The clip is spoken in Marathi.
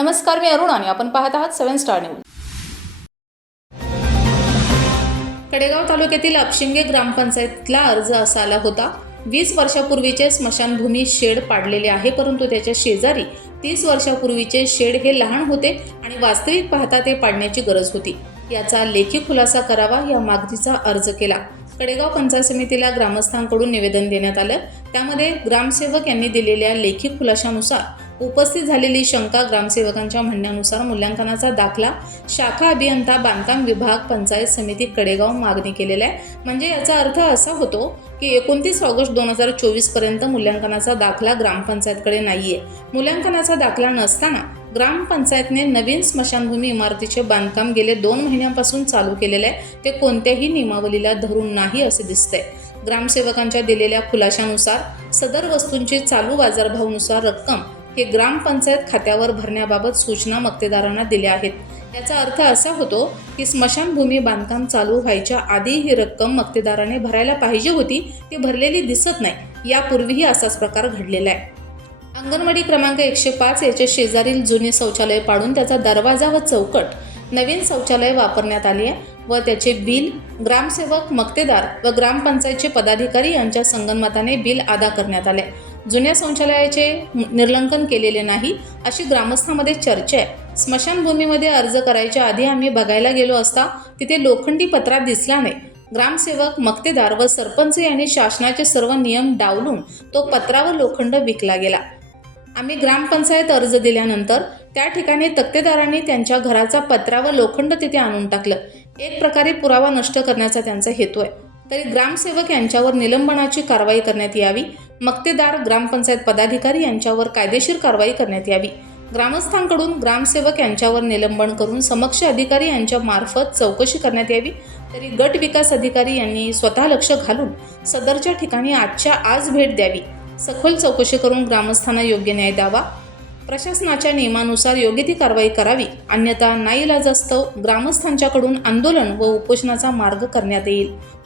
नमस्कार मी अरुण आणि आपण पाहत आहात सेव्हन स्टार न्यूज. कडेगाव तालुक्यातील अपशिंगे ग्रामपंचायतला अर्ज असा आला होता. वीस वर्षापूर्वीचे स्मशानभूमी शेड पाडलेले आहे परंतु त्याच्या शेजारी तीस वर्षापूर्वीचे शेड हे लहान होते आणि वास्तविक पाहता ते पाडण्याची गरज होती. याचा लेखी खुलासा करावा या मागणीचा अर्ज केला. कडेगाव पंचायत समितीला ग्रामस्थांकडून निवेदन देण्यात आलं. त्यामध्ये ग्रामसेवक यांनी दिलेल्या लेखी खुलाशानुसार उपस्थित झालेली शंका ग्रामसेवकांच्या म्हणण्यानुसार मूल्यांकनाचा दाखला शाखा अभियंता बांधकाम विभाग पंचायत समिती कडेगाव मागणी केलेला आहे. म्हणजे याचा अर्थ असा होतो की एकोणतीस ऑगस्ट दोन हजार चोवीसपर्यंत मूल्यांकनाचा दाखला ग्रामपंचायतकडे नाहीये. मूल्यांकनाचा दाखला नसताना ग्रामपंचायतने नवीन स्मशानभूमी इमारतीचे बांधकाम गेले दोन महिन्यांपासून चालू केलेले आहे. ते कोणत्याही नियमावलीला धरून नाही असे दिसते ग्रामसेवकांच्या दिलेल्या खुलाशानुसार सदर वस्तूंची चालू बाजारभावानुसार रक्कम हे ग्रामपंचायत खात्यावर भरण्याबाबत सूचना मक्तेदारांना दिल्या आहेत. याचा अर्थ असा होतो की स्मशानभूमी बांधकाम चालू व्हायच्या आधी ही रक्कम मक्तेदाराने भरायला पाहिजे होती ती भरलेली दिसत नाही. यापूर्वीही असाच प्रकार घडलेला आहे. अंगणवाडी क्रमांक एकशे पाच याच्या शेजारील जुने शौचालय पाडून त्याचा दरवाजा व चौकट नवीन शौचालय वापरण्यात आले आहे व त्याचे बिल ग्रामसेवक मक्तेदार व ग्रामपंचायतचे पदाधिकारी यांच्या संगनमताने बिल अदा करण्यात आले. जुन्या शौचालयाचे निर्लंकन केलेले नाही अशी ग्रामस्थांमध्ये चर्चा आहे. स्मशानभूमीमध्ये अर्ज करायच्या आधी आम्ही बघायला गेलो असता तिथे लोखंडी पत्रात दिसला नाही ग्रामसेवक मक्तेदार व सरपंच यांनी शासनाचे सर्व नियम डावलून तो पत्रा व लोखंड विकला गेला. आम्ही ग्रामपंचायत अर्ज दिल्यानंतर त्या ठिकाणी तक्तेदारांनी त्यांच्या घराचा पत्रा व लोखंड तिथे आणून टाकलं. एक प्रकारे पुरावा नष्ट करण्याचा त्यांचा हेतू आहे. तरी ग्रामसेवक यांच्यावर निलंबनाची कारवाई करण्यात यावी. मक्तेदार ग्रामपंचायत पदाधिकारी यांच्यावर कायदेशीर कारवाई करण्यात यावी. ग्रामस्थांकडून ग्रामसेवक यांच्यावर निलंबन करून समक्ष अधिकारी यांच्या मार्फत चौकशी करण्यात यावी. तरी गट विकास अधिकारी यांनी स्वतः लक्ष घालून सदरच्या ठिकाणी आजच्या आज भेट द्यावी. सखोल चौकशी करून ग्रामस्थांना योग्य न्याय द्यावा. प्रशासनाच्या नियमानुसार योग्य ती कारवाई करावी. अन्यथा नाईलाजास्तव ग्रामस्थांच्याकडून आंदोलन व उपोषणाचा मार्ग करण्यात येईल.